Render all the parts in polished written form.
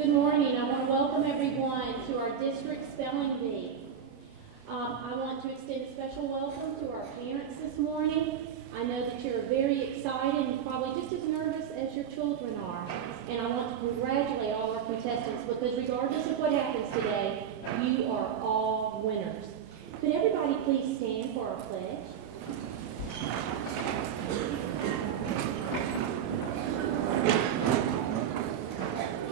Good morning. I want to welcome everyone to our district spelling bee. I want to extend a special welcome to our parents this morning. I know that you're very excited and probably just as nervous as your children are. And I want to congratulate all our contestants because regardless of what happens today, you are all winners. Could everybody please stand for our pledge?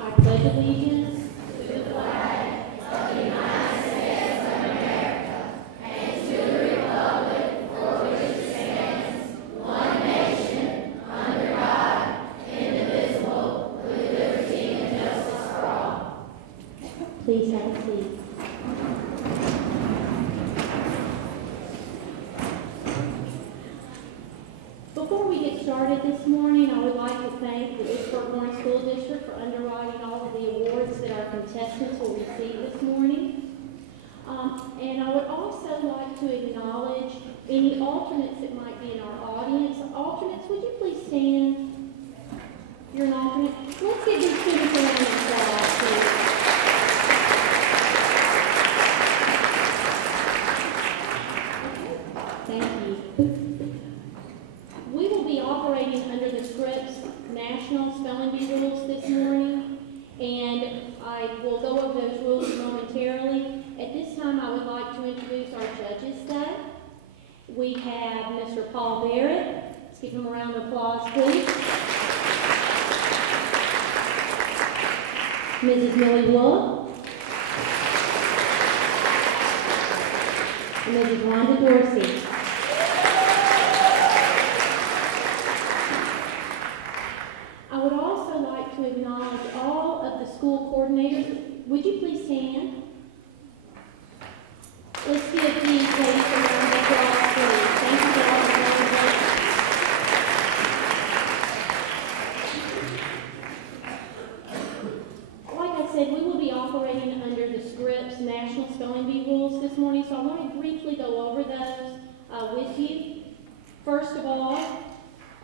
I pledge allegiance to the flag of the United States of America and to the republic for which it stands, one nation, under God, indivisible, with liberty and justice for all. Please have a seat. Before we get started this morning, I would like to thank the Vicksburg School District for underwriting all of the awards that our contestants will receive this morning. And I would also like to acknowledge any alternates that might be in our audience. Alternates, would you please stand? You're an alternate. Let's give these students a round of applause, please. Thank you. We will be operating under the Scripps National Spelling Bee rules this morning, and I will go over those rules momentarily. At this time, I would like to introduce our judges today. We have Mr. Paul Barrett. Let's give him a round of applause, please. Mrs. Millie Wood. And Mrs. Wanda Dorsey. I would also like to acknowledge all of the school coordinators. Would you please stand? Let's give these ladies a round of applause, please. Thank you for all the celebrations. Like I said, we will be operating under the Scripps National Spelling Bee rules this morning, so I want to briefly go over those with you. First of all,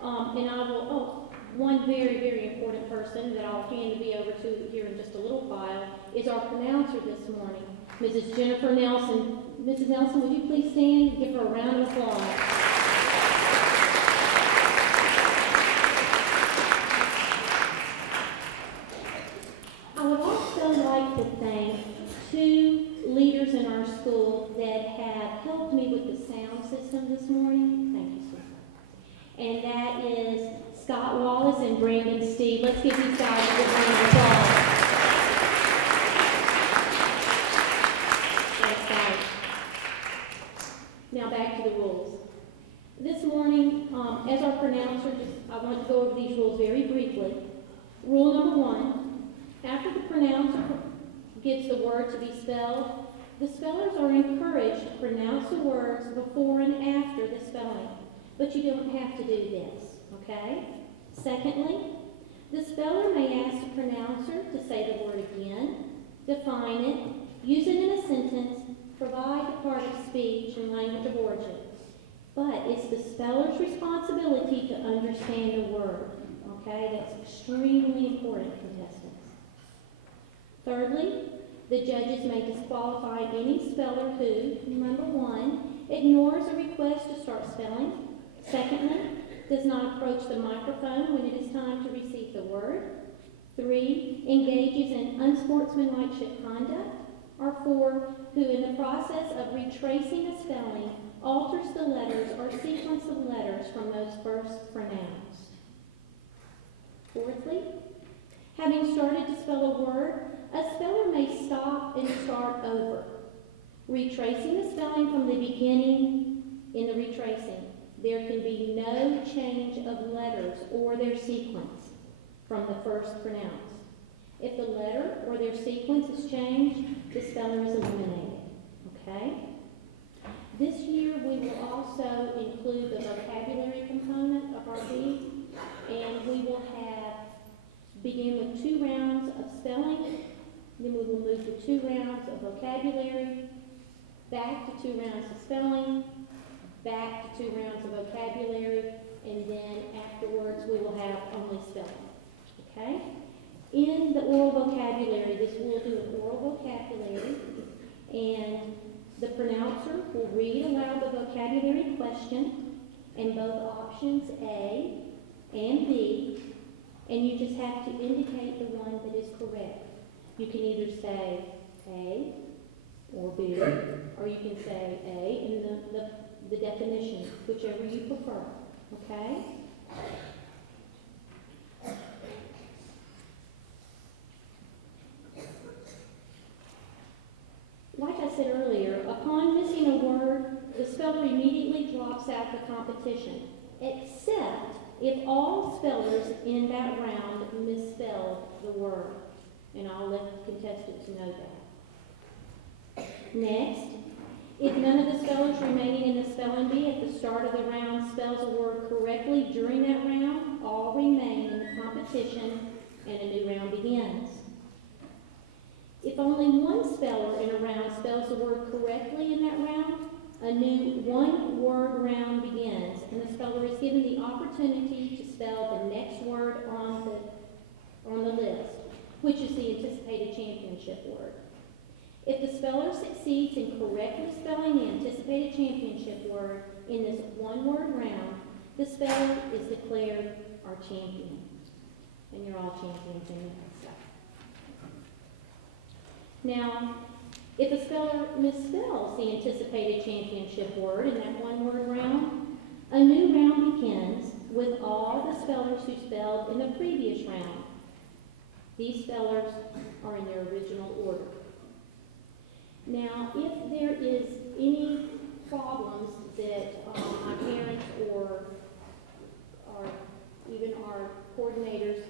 and I will, one very, very important person that I'll hand the bee over to here in just a little while is our pronouncer this morning, Mrs. Jennifer Nelson. Mrs. Nelson, would you please stand and give her a round of applause? I would also like to thank two leaders in our school that have helped me with the sound system this morning. Thank you, sir. And that is Scott Wallace and Brandon Steve. Let's give these guys a good round of applause. Thanks, guys. Now back to the rules. This morning, as our pronouncer, I want to go over these rules very briefly. Rule number 1, after the pronouncer gives the word to be spelled, the spellers are encouraged to pronounce the words before and after the spelling, but you don't have to do this. Okay? Secondly, the speller may ask the pronouncer to say the word again, define it, use it in a sentence, provide the part of speech and language of origin. But it's the speller's responsibility to understand the word. Okay? That's extremely important, contestants. Thirdly, the judges may disqualify any speller who, number 1, ignores a request to start spelling. Secondly, does not approach the microphone when it is time to receive the word. 3, engages in unsportsmanlike conduct. Or 4, who in the process of retracing a spelling alters the letters or sequence of letters from those first pronounced. Fourthly, having started to spell a word, a speller may stop and start over, retracing the spelling from the beginning in the retracing. There can be no change of letters or their sequence from the first pronounced. If the letter or their sequence is changed, the speller is eliminated. Okay? This year we will also include the vocabulary component of our bee, and we will begin with 2 rounds of spelling, then we will move to 2 rounds of vocabulary, back to 2 rounds of spelling, back to 2 rounds of vocabulary, and then afterwards we will have only spelling. Okay? In the oral vocabulary, this will do an oral vocabulary, and the pronouncer will read aloud the vocabulary question, and both options A and B, and you just have to indicate the one that is correct. You can either say A or B, or you can say A and the definition, whichever you prefer, okay? Like I said earlier, upon missing a word, the speller immediately drops out the competition, except if all spellers in that round misspelled the word. And I'll let the contestants know that. Next, if none of the spellers remaining in the spelling bee at the start of the round spells a word correctly during that round, all remain in the competition and a new round begins. If only one speller in a round spells the word correctly in that round, a new one-word round begins, and the speller is given the opportunity to spell the next word on the list, which is the anticipated championship word. If the speller succeeds in correctly spelling the anticipated championship word in this one-word round, the speller is declared our champion. And you're all champions in that stuff. Now, if a speller misspells the anticipated championship word in that one-word round, a new round begins with all the spellers who spelled in the previous round. These spellers are in their original order. Now, if there is any problems that my parents or even our coordinators,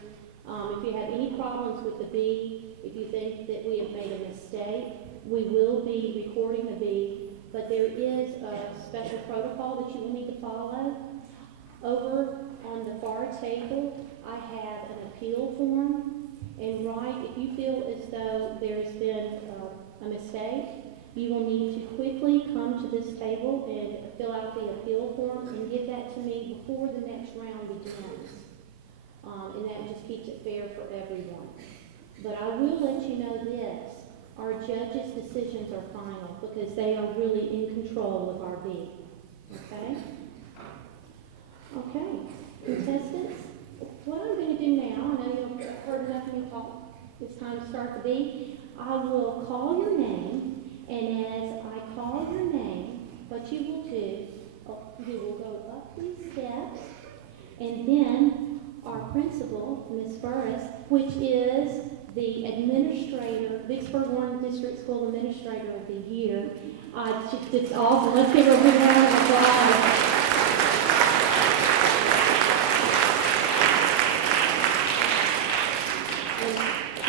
if you have any problems with the B, if you think that we have made a mistake, we will be recording the B, but there is a special protocol that you will need to follow. Over on the far table, I have an appeal form, and if you feel as though there has been a mistake, you will need to quickly come to this table and fill out the appeal form and give that to me before the next round begins. And that just keeps it fair for everyone. But I will let you know this. Our judges' decisions are final because they are really in control of our B. Okay? Okay. Contestants, what I'm going to do now, I know you've heard enough of me talk. It's time to start the B. I will call your name, and as I call your name, what you will do, you will go up these steps, and then our principal, Ms. Burris, which is the administrator, Vicksburg Warren District School Administrator of the Year. It's awesome. Let's give her a big round of applause.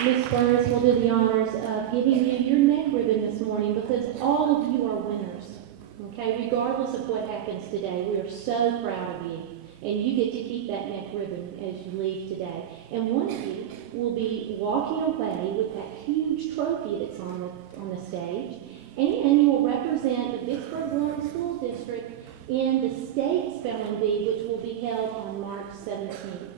Ms. Burris will do the honors of giving you your neck ribbon this morning because all of you are winners. Okay, regardless of what happens today, we are so proud of you. And you get to keep that neck ribbon as you leave today. And one of you will be walking away with that huge trophy that's on the stage. And you will represent the Vicksburg Warren School District in the state spelling bee, which will be held on March 17th.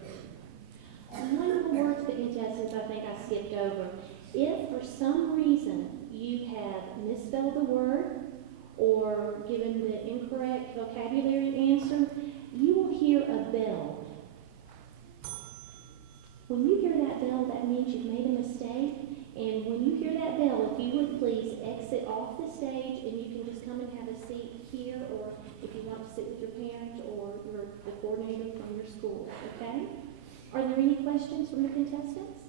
One of the words for contestants I think I skipped over. If for some reason you have misspelled the word or given the incorrect vocabulary answer, you will hear a bell. When you hear that bell, that means you've made a mistake. And when you hear that bell, if you would please exit off the stage and you can just come and have a seat here, or if you want to sit with your parents or the coordinator from your school, okay? Are there any questions from the contestants?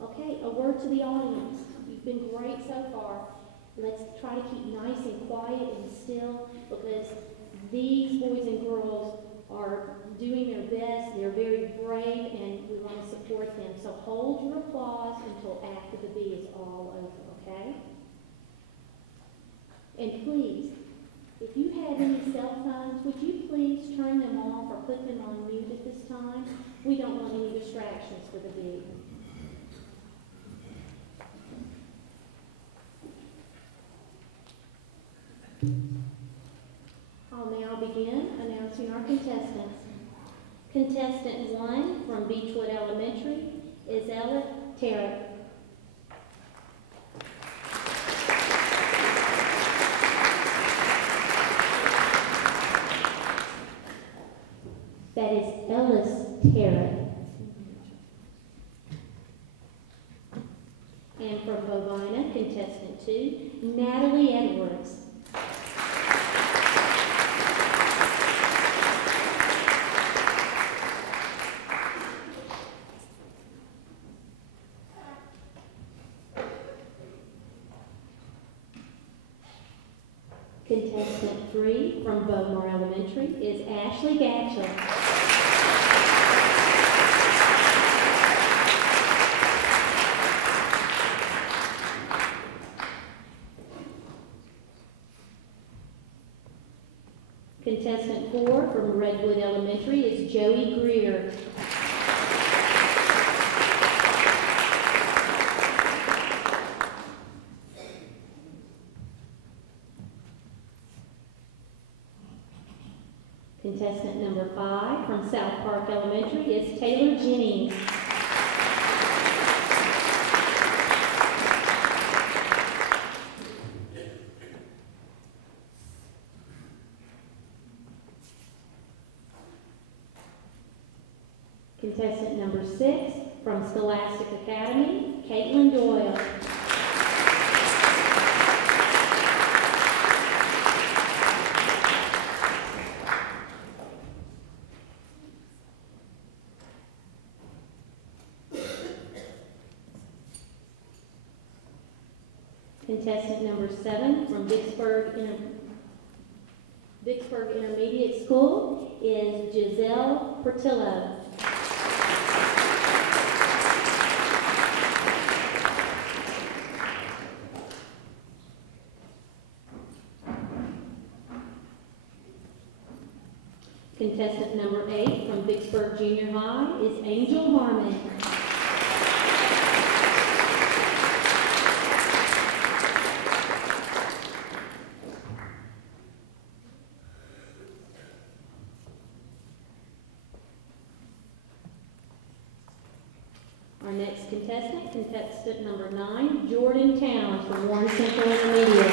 Okay, a word to the audience. You've been great so far. Let's try to keep nice and quiet and still because these boys and girls are doing their best. They're very brave and we want to support them. So hold your applause until after the B is all over, okay? And please, if you have any cell phones, would you please turn them off or put them on mute at this time? We don't want any distractions for the B. I'll now begin announcing our contestants. Contestant 1 from Beechwood Elementary, Isella Terra. That is Ellis Terra. And from Bovina, contestant 2, Natalie Edwards. Contestant 3 from Bowmore Elementary is Ashley Gatchell. Contestant 4 from Redwood Elementary is Joey Greer. Contestant number 5 from South Park Elementary is Taylor Jennings. Contestant number 6 from Scholastic Academy, Caitlin Doyle. Contestant number 7 from Vicksburg Intermediate School is Giselle Portillo. Contestant number 8 from Vicksburg Junior High is Angel Harmon. Our next contestant, contestant number 9, Jordan Towns from Warren Central Intermediate.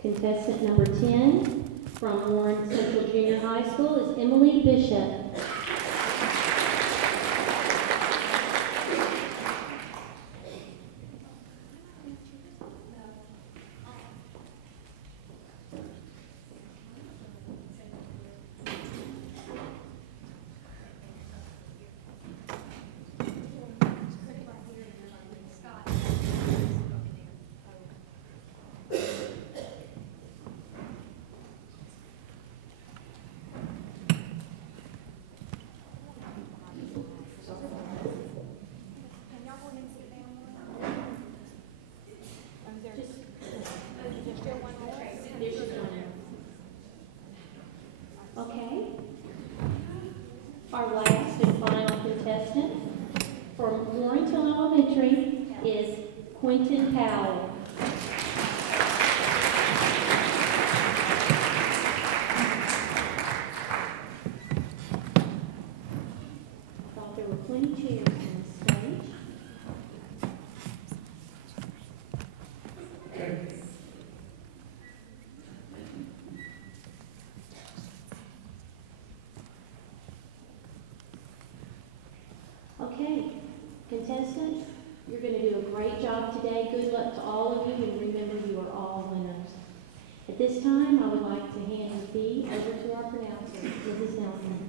Contestant number 10 from Warren Central Junior High School is Emily Bishop. Okay. Our last and final contestant from Warrenton Elementary is Quentin Powell. I thought there were plenty chairs on the stage. Okay, contestants, you're going to do a great job today. Good luck to all of you, and remember, you are all winners. At this time, I would like to hand the fee over to our pronouncer, Mrs. Nelson.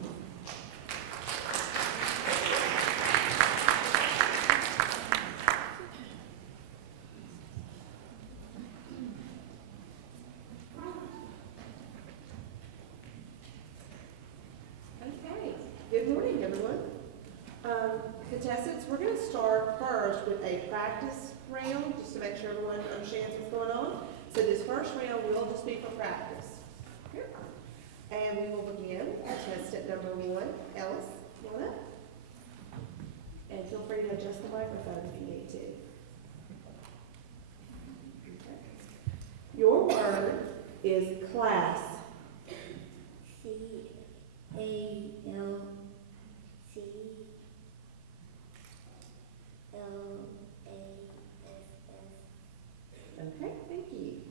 Okay, good morning, everyone. Contestants, we're going to start first with a practice round, just to make sure everyone understands what's going on. So this first round will just be for practice. Here. And we will begin contestant number 1, Ellis. Come on up. And feel free to adjust the microphone if you need to. Okay. is class. Okay, thank you.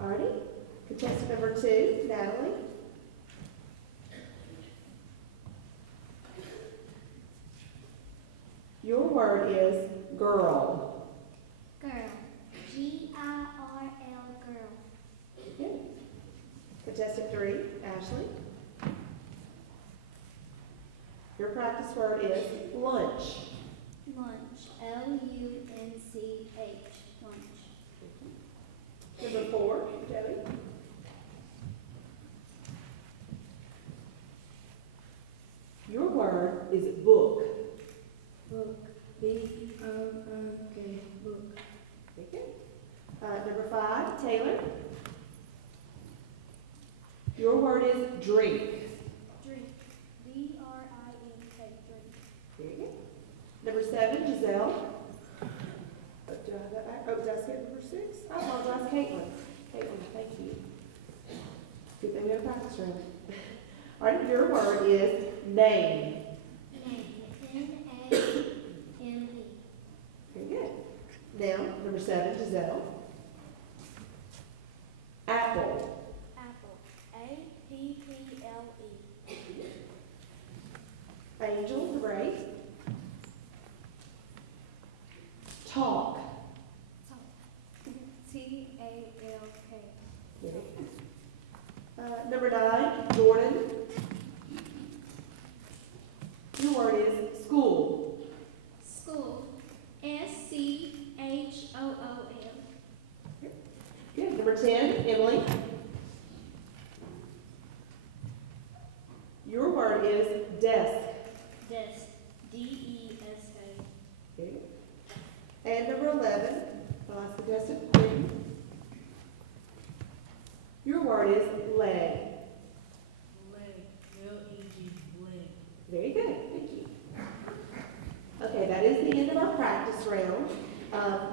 Alrighty, contestant number 2, Natalie. Your word is girl. Girl. Girl. Good. Contestant 3, Ashley. Your practice word is lunch. Lunch. Lunch. Lunch. Number 4, Debbie. Your word is book. Book. B-O-O-K. Book. Very good. Number 5, Taylor. Your word is drink. Drink. D-R-I-N-K. Drink. Very good. Number 7, Giselle. Do I have that back? Oh, did I skip number 6? I apologize, Caitlin. Caitlin, thank you. Good thing we have a practice room. All right, your word is name. Name. N-A-M-E. Very good. Now, number 7, Giselle. Apple. Apple. A-P-P-L-E. Angel, number 8. Talk. T-A-L-K. Very good. Number 9, Jordan. Your word is school. School. S-C-H-O-O-L. Good. Number 10, Emily. Your word is desk. Desk. D-E-S-K. Very good. And number 11, the last contestant, Queen. Your word is leg. Leg. L-E-G. Leg. Very good. Thank you. Okay, that is the end of our practice round.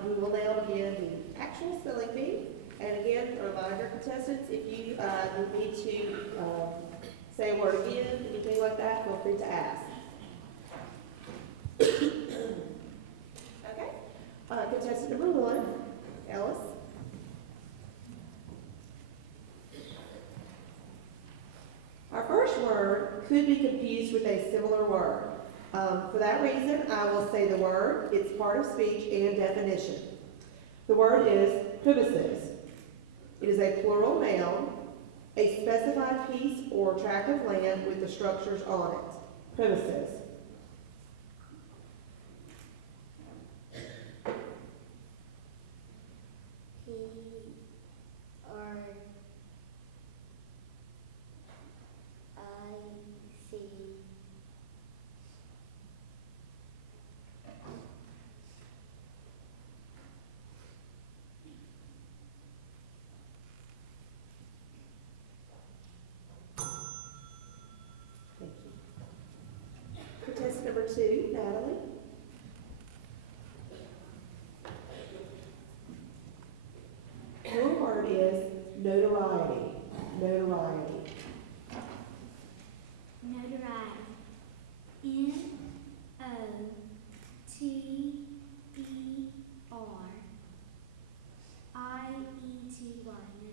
We will now begin the actual spelling bee. And again, a reminder, contestants, if you need to say a word again, anything like that, feel free to ask. Okay. Contestant number 1, Ellis. Our first word could be confused with a similar word. For that reason, I will say the word, its part of speech, and definition. The word is premises. It is a plural noun, a specified piece or tract of land with the structures on it. Premises. P-R-I-C. Thank you. Contestant number 2, Natalie. Your word is notoriety. Notoriety. Notoriety. N-O-T-E-R-I-E-T-Y. Notoriety.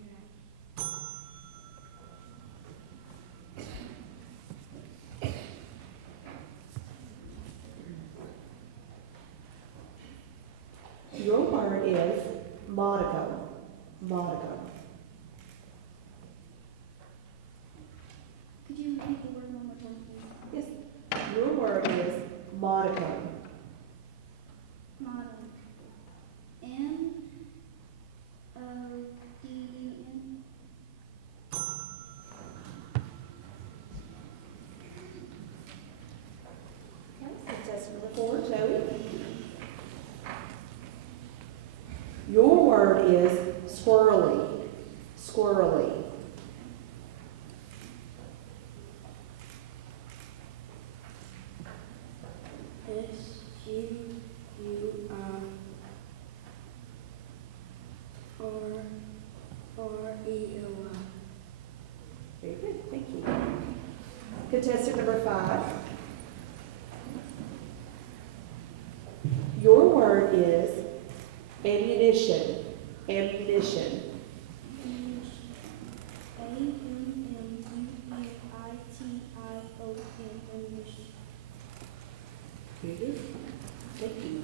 Your word is modicum. Modicum. Could you repeat the word one more time, please? Yes. Your word is modicum. Model. M-O-D-U-M. Okay. Contestant number 4, Joey. Your word is squirrely. Squirrely. S-U-U-R-R-E. is ammunition. Ammunition. Ammunition. Very good. Thank you.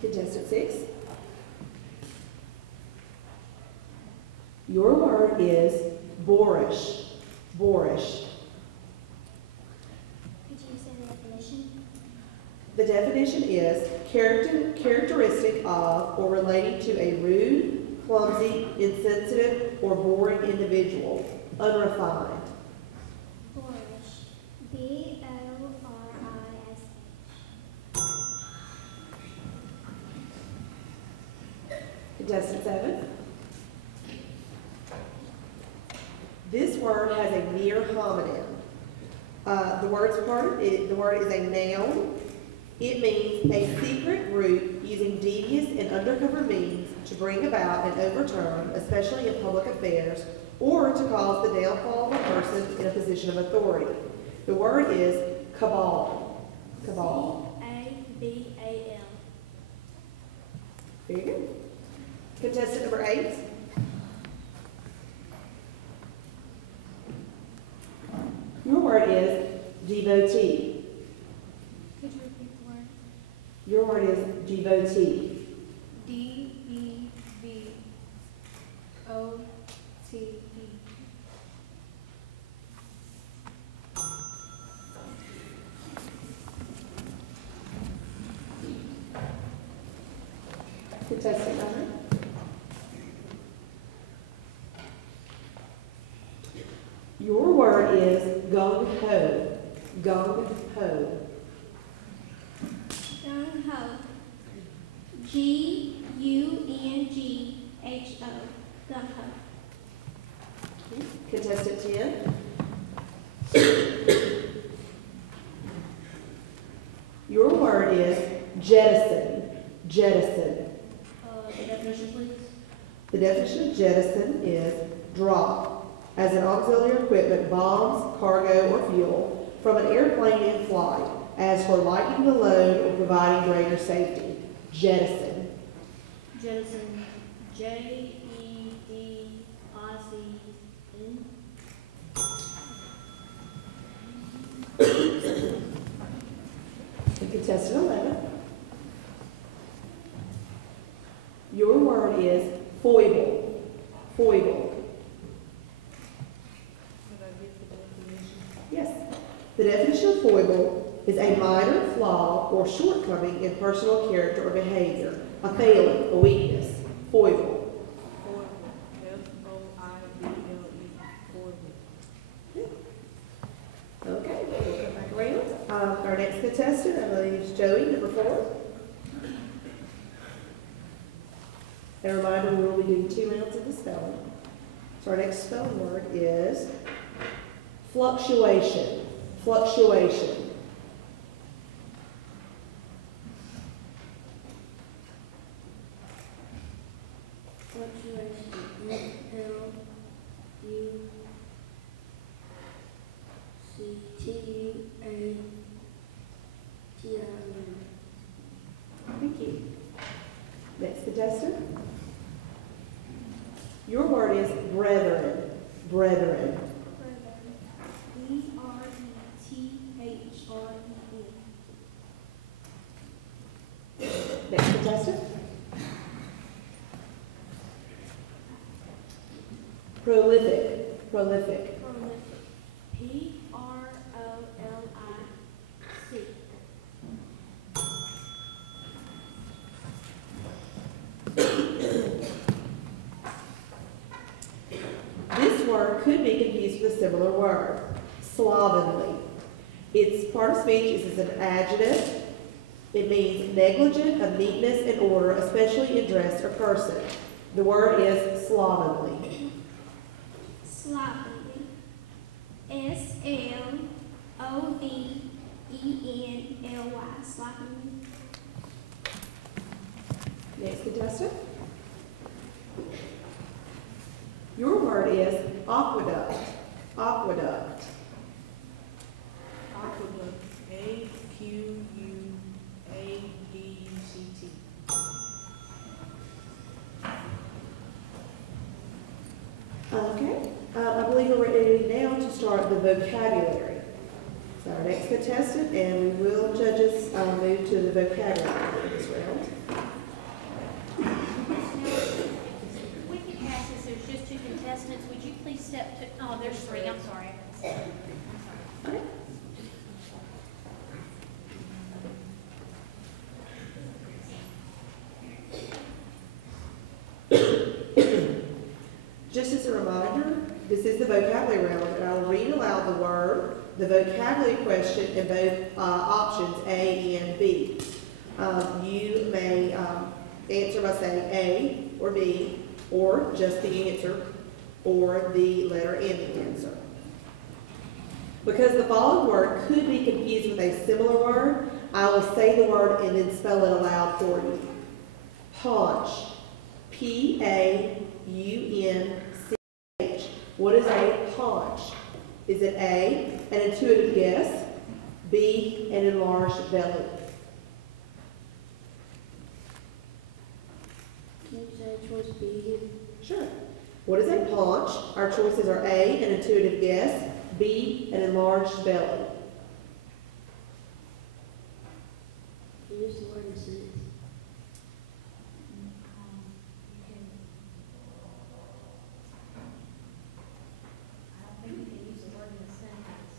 Contestant 6. Your word is boorish. Boorish. Could you say the definition? The definition is characteristic of or relating to a rude, clumsy, insensitive, or boring individual. Unrefined. Boorish. B-O-R-I-S-H. Contestant 7. This word has a near homonym. The word is a noun. It means a secret group using devious and undercover means to bring about an overturn, especially in public affairs, or to cause the downfall of a person in a position of authority. The word is cabal. Cabal. C-A-B-A-L. Very good. Contestant number 8. Your word is devotee. Could you repeat the word? Your word is devotee. D-E-V-O-T-E. Contestant 9. Your word is gung-ho. Gung-ho. Gung-ho. G-U-N-G-H-O. Gung-ho. Contestant 10. Your word is jettison. Jettison. The definition, please. The definition of jettison is drop as an auxiliary equipment, bombs, cargo, or fuel from an airplane in flight, as for lightening the load or providing greater safety. Jettison. Jettison. J-E-D-I-C-N. And contestant 11. Your word is foible. Foible. Yes. The definition of foible is a minor flaw or shortcoming in personal character or behavior, a failing, a weakness. Foible. Okay, we'll come back around. Our next contestant, I believe, is Joey, number 4. A reminder, we will be doing 2 rounds of the spelling. So our next spelling word is fluctuation. Fluctuation. Fluctuation. F-L-U-C-T-U-A-T-I-O-N. Thank you. Next contestant. Your word is brethren. Brethren. B-R-E-T-H-R-E-N. Next contestant. Prolific. Prolific. Prolific. P-R-O-L-I-C. This word could be confused with a similar word, slovenly. Its part of speech is as an adjective. It means negligent of neatness and order, especially in dress or person. The word is slovenly. Slovenly. S-L-O-V-E-N-L-Y. Slovenly. Next contestant. Your word is aqueduct. Aqueduct. Aqueduct, A-Q-U-E-D-U-C-T. the vocabulary. So our next contestant, and we will, judges, move to the vocabulary for this round. With the passes, there's just two contestants. Would you please step to, oh, there's three, I'm sorry. I'm sorry. Just as a reminder, this is the vocabulary round, and I'll read aloud the word, the vocabulary question, and both options A and B. You may answer by saying A or B, or just the answer, or the letter in the answer. Because the following word could be confused with a similar word, I will say the word and then spell it aloud for you. Paunch. P-A-U-N-C-H. What is a paunch? Is it A, an intuitive guess, B, an enlarged belly? Can you say choice B again? Sure. What is a paunch? Our choices are A, an intuitive guess, B, an enlarged belly. Can you use the word in a sentence? I don't think you can use the word in a sentence.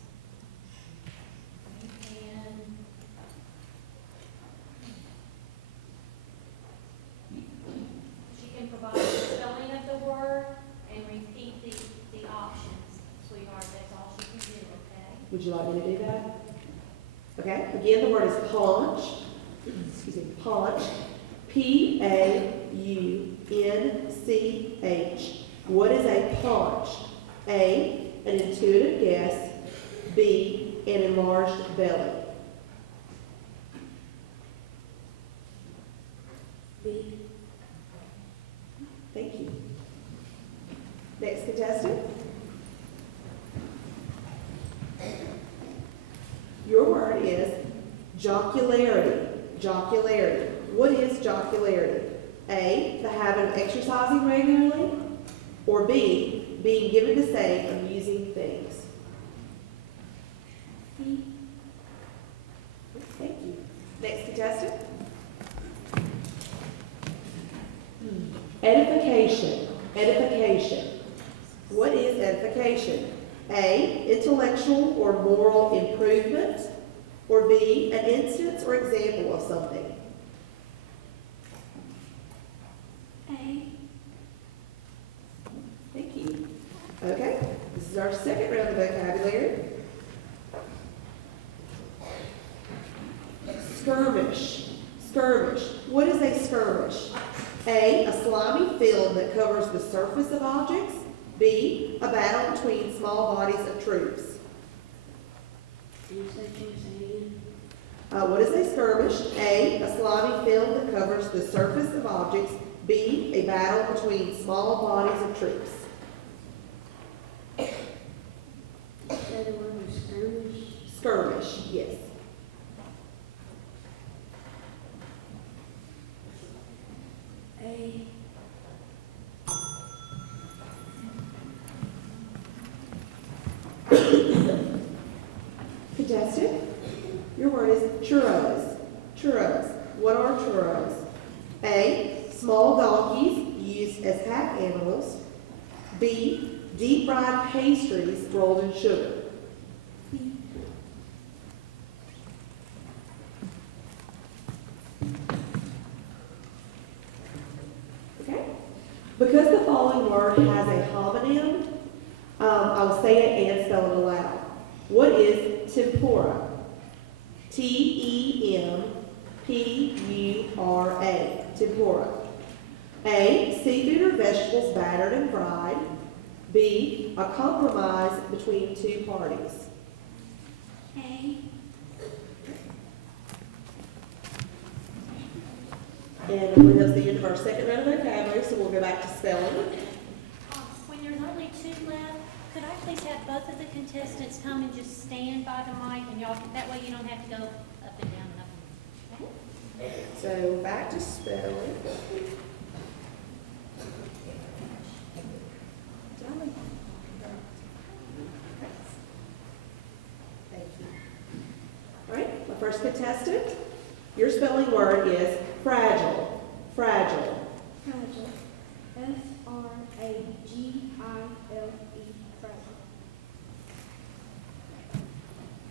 She can provide the spelling of the word and repeat the options, sweetheart, that's all she can do, okay? Would you like me to do that? Okay, again, the word is paunch. Excuse me, paunch. P-A-U-N-C-H. What is a paunch? A, an intuitive guess. B, an enlarged belly. B. Thank you. Next contestant. Your word is jocularity. Jocularity. What is jocularity? A, the habit of exercising regularly, or B, being given to say amusing things. B. Thank you. Next contestant. Edification. Edification. What is edification? A, intellectual or moral improvement, or B, an instance or example of something. A. Thank you. Okay, this is our second round of vocabulary. Skirmish. Skirmish. What is a skirmish? A slimy film that covers the surface of objects. B, a battle between small bodies of troops. Can you say choice A again? What is a skirmish? A slimy film that covers the surface of objects. B, a battle between small bodies of troops. You say the word was skirmish? Skirmish, yes. A. Contestant, your word is churros. Churros. What are churros? A, small donkeys used as pack animals. B, deep fried pastries rolled in sugar. Okay? Because the following word has a homonym, I will say it and spell it aloud. What is tempura? T-E-M-P-U-R-A. Tempura. A, seafood or vegetables battered and fried. B, a compromise between two parties. A. And when that's the end of our second round of vocabulary, so we'll go back to spelling. When there's only two left, could I please have both of the contestants come and just stand by the mic, and y'all, that way you don't have to go up and down and up and down. Okay? So back to spelling. contestant. Your spelling word is fragile. Fragile. Fragile. Fragile. Fragile.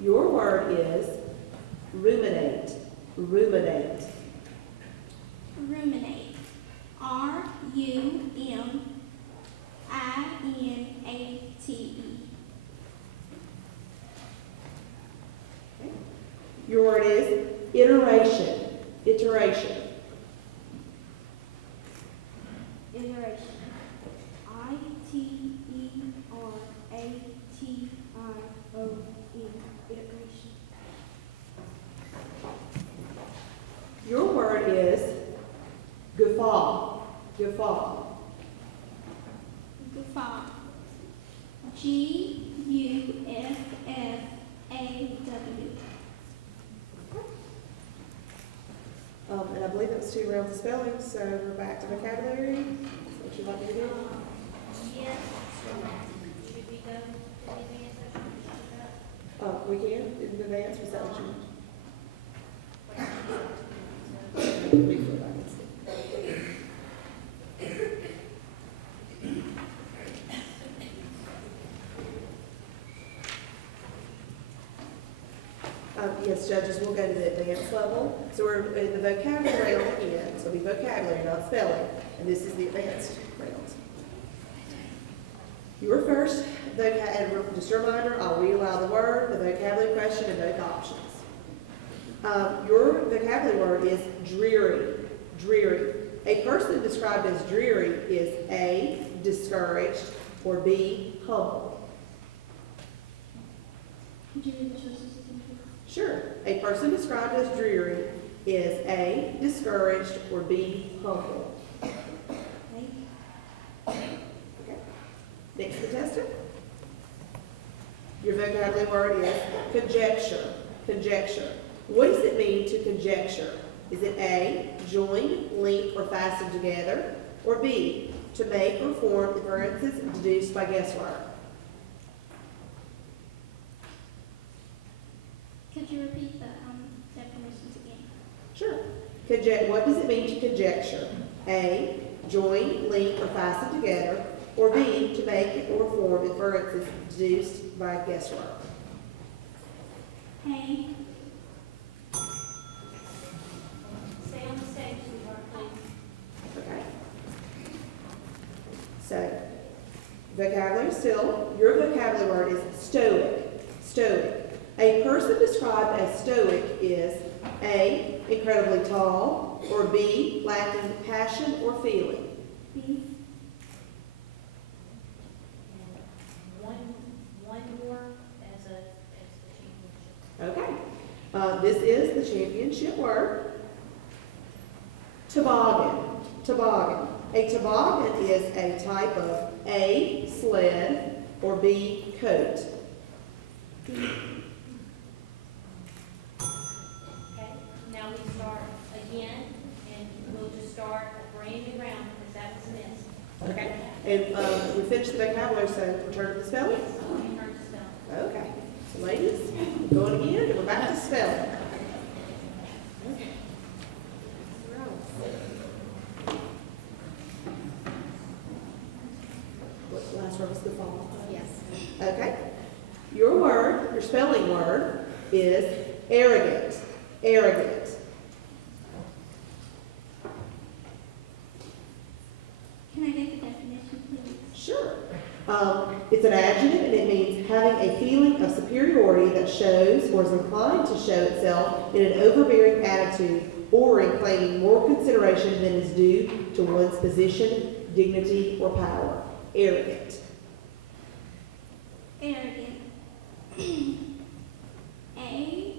Your word is ruminate. Ruminate. Ruminate. R-U-M-I-N-A-T-E. Your word is iteration. Iteration. Iteration. I-T-E-R-A-T-I-O-N. Iteration. Your word is guffaw. Guffaw. Guffaw. G-U-F-F-A-W. And I believe it was 2 rounds of spelling, so we're back to vocabulary. Is that what you'd like me to do? Yes, should we go to the advanced session? We can, in advance, was that what you wanted? Yes, judges, we'll go to the advanced level. So we're in the vocabulary round again. So it'll be vocabulary, not spelling. And this is the advanced round. Your first vocabulary, just a reminder, I'll read aloud the word, the vocabulary question, and both options. Your vocabulary word is dreary. Dreary. A person described as dreary is A, discouraged, or B, humble. Could you read the choices again, please? Sure. A person described as dreary is A, discouraged, or B, humble. Okay. Okay. Next contestant. Your vocabulary word is conjecture. Conjecture. What does it mean to conjecture? Is it A, join, link, or fasten together? Or B, to make or form inferences deduced by guesswork? Could you repeat the definitions again? Sure. What does it mean to conjecture? A, join, link, or fasten together. Or B, to make or form inferences deduced by guesswork. Hey. Stay on the stage, sweetheart, please. Okay. So, vocabulary still. Your vocabulary word is stoic. Stoic. A person described as stoic is A, incredibly tall, or B, lacking passion or feeling. B. One more as the championship. Okay. This is the championship word. Toboggan. Toboggan. A toboggan is a type of A, sled, or B, coat. Okay, now we start again, and we'll just start a brand new round, because that was missed. Okay. And we finished the vocabulary, so return to the spelling. Yes, we turn to spell. Okay. So ladies, going again, and we're back to spelling. What last word was the fall? Yes. Okay. Your word, your spelling word, is arrogant. Arrogant. Can I get the definition, please? Sure. It's an adjective, and it means having a feeling of superiority that shows or is inclined to show itself in an overbearing attitude or in claiming more consideration than is due to one's position, dignity, or power. Arrogant. Arrogant. A-R-O-G-A-N-T.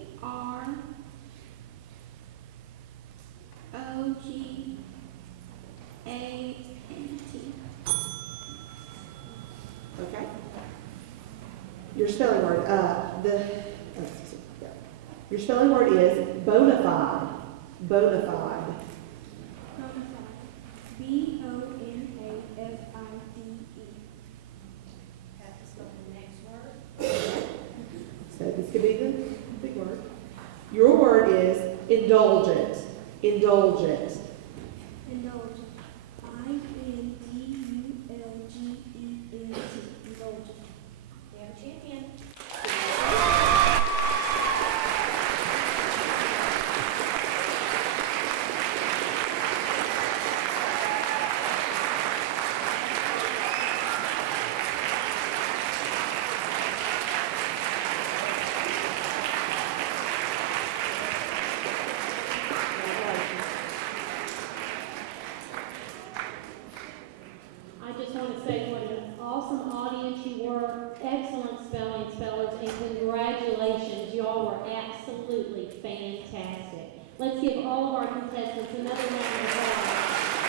Okay. Your spelling word, your spelling word is bona fide. Bona fide. Bonafide. B-O-N-A-F-I-D-E. Have to spell the next word. So this could be the big word. Your word is indulgent, indulgent. Indulgent. INDULGENT. Indulgent. We have a champion. I just want to say what an awesome audience you were. Excellent spellers, and congratulations. Y'all were absolutely fantastic. Let's give all of our contestants another round of applause.